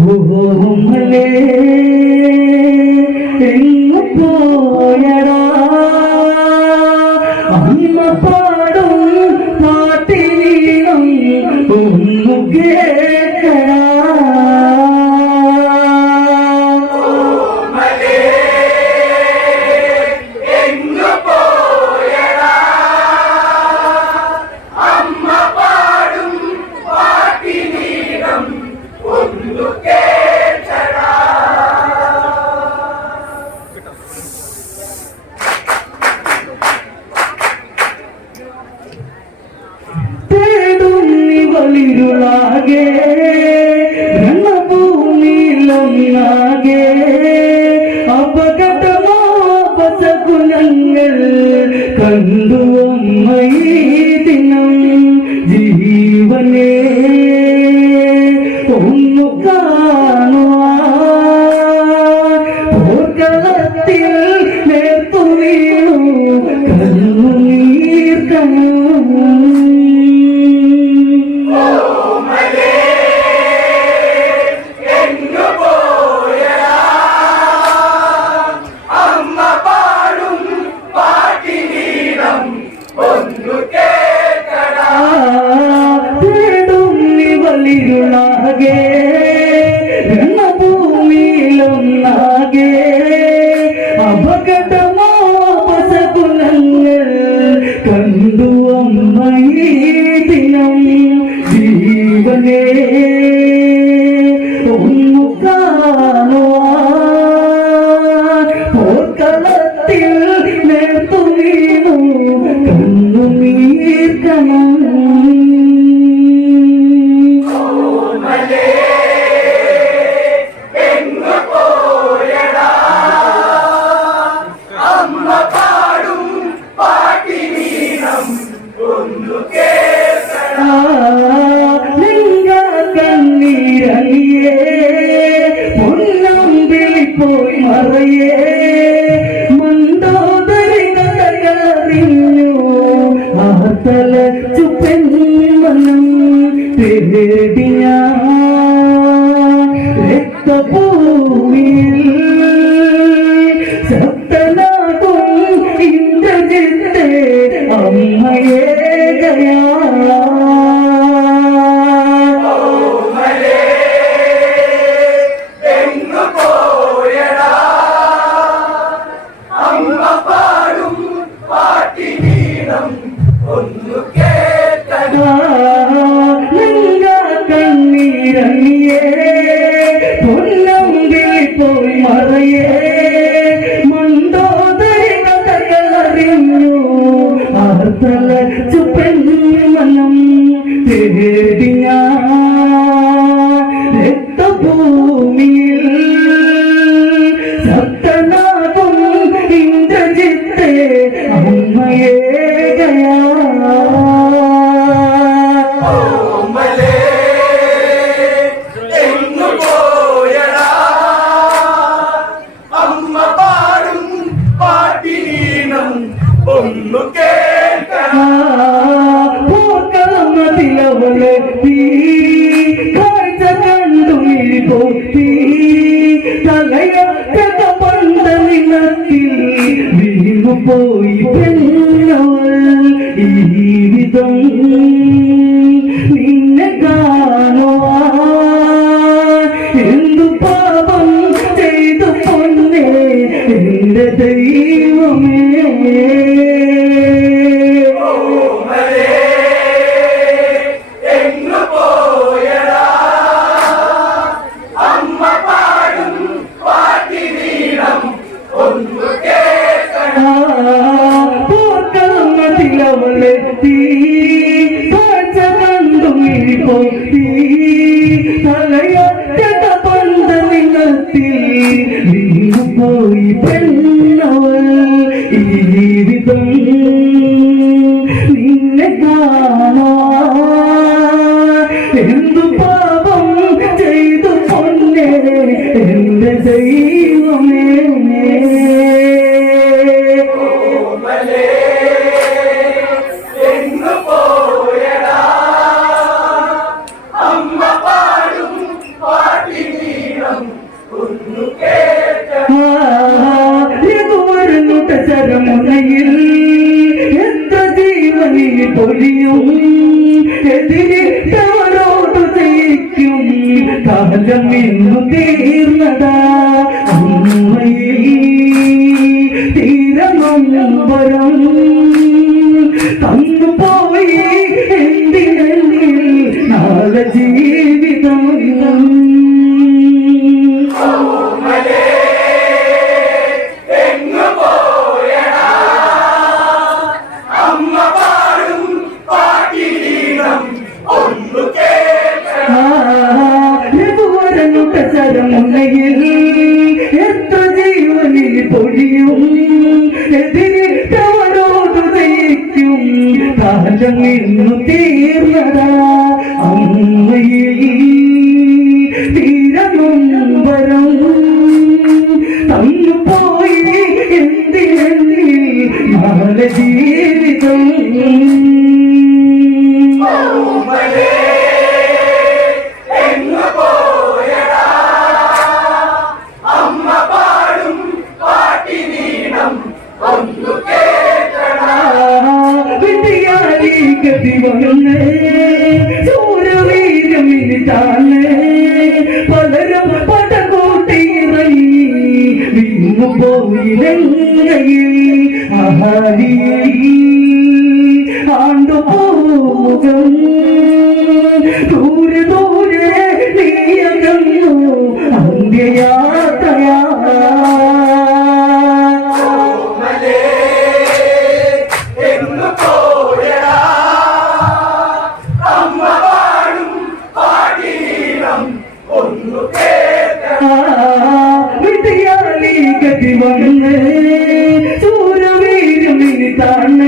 Oh, oh, oh, No. Thank me. నిన్ను తీర్లరా అమ్మ വന്ന് സൂര്യവേരും ഇനി താണ.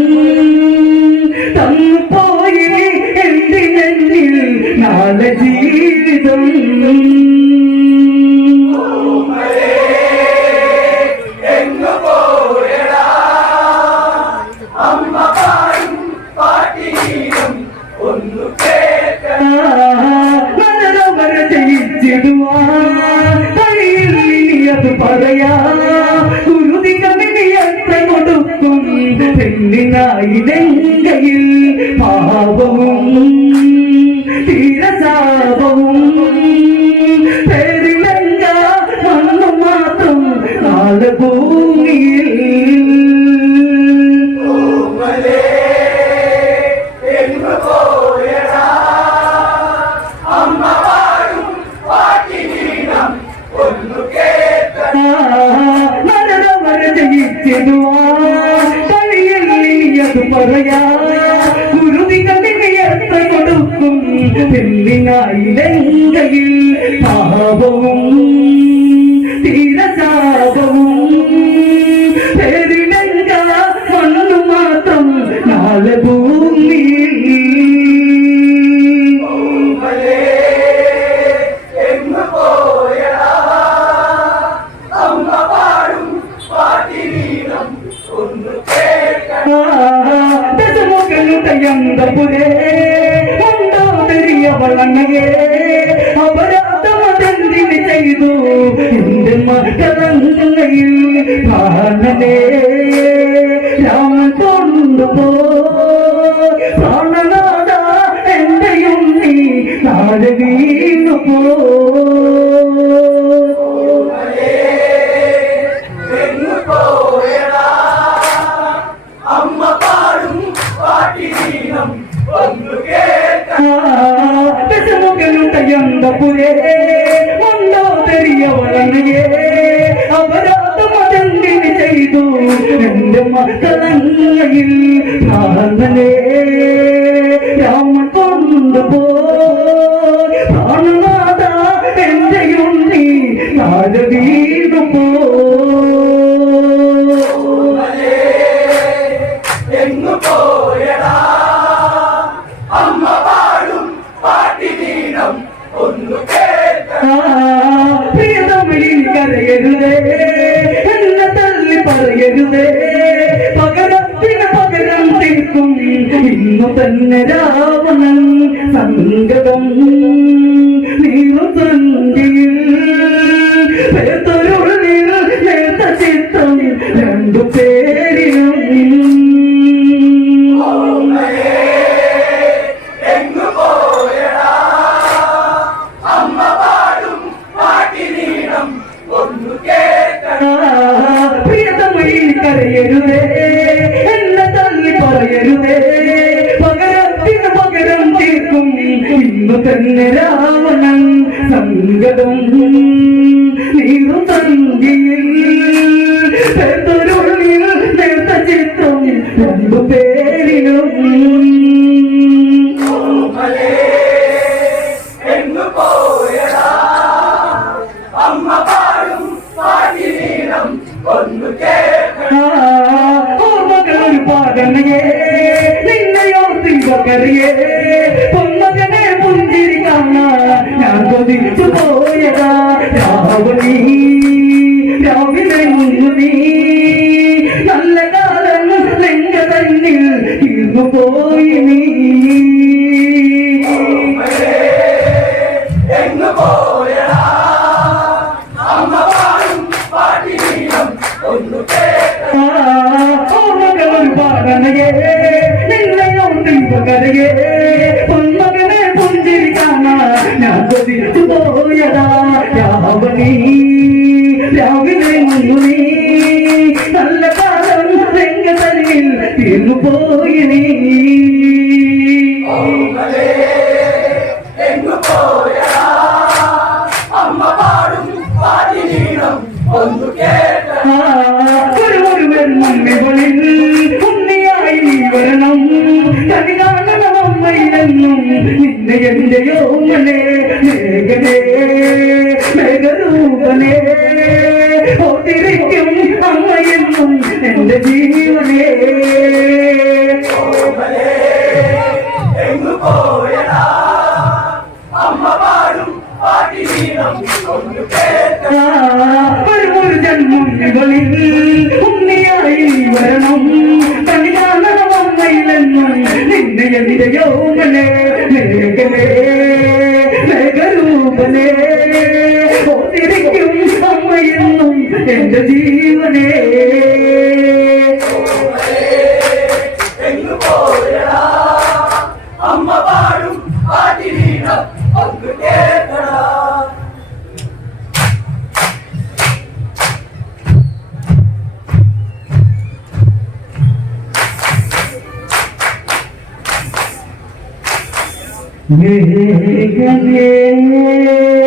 Mm-hmm. நிலா இதங்கையில் எந்த மக்கள் ಕಣ್ಣರಾ কিন্তু తిరుపోయిని എന്റെ ജീവനേ അമ്മ പാടും പാട്ടിനീണം പങ്കു കേൾക്കടാ Yeah, yeah, yeah.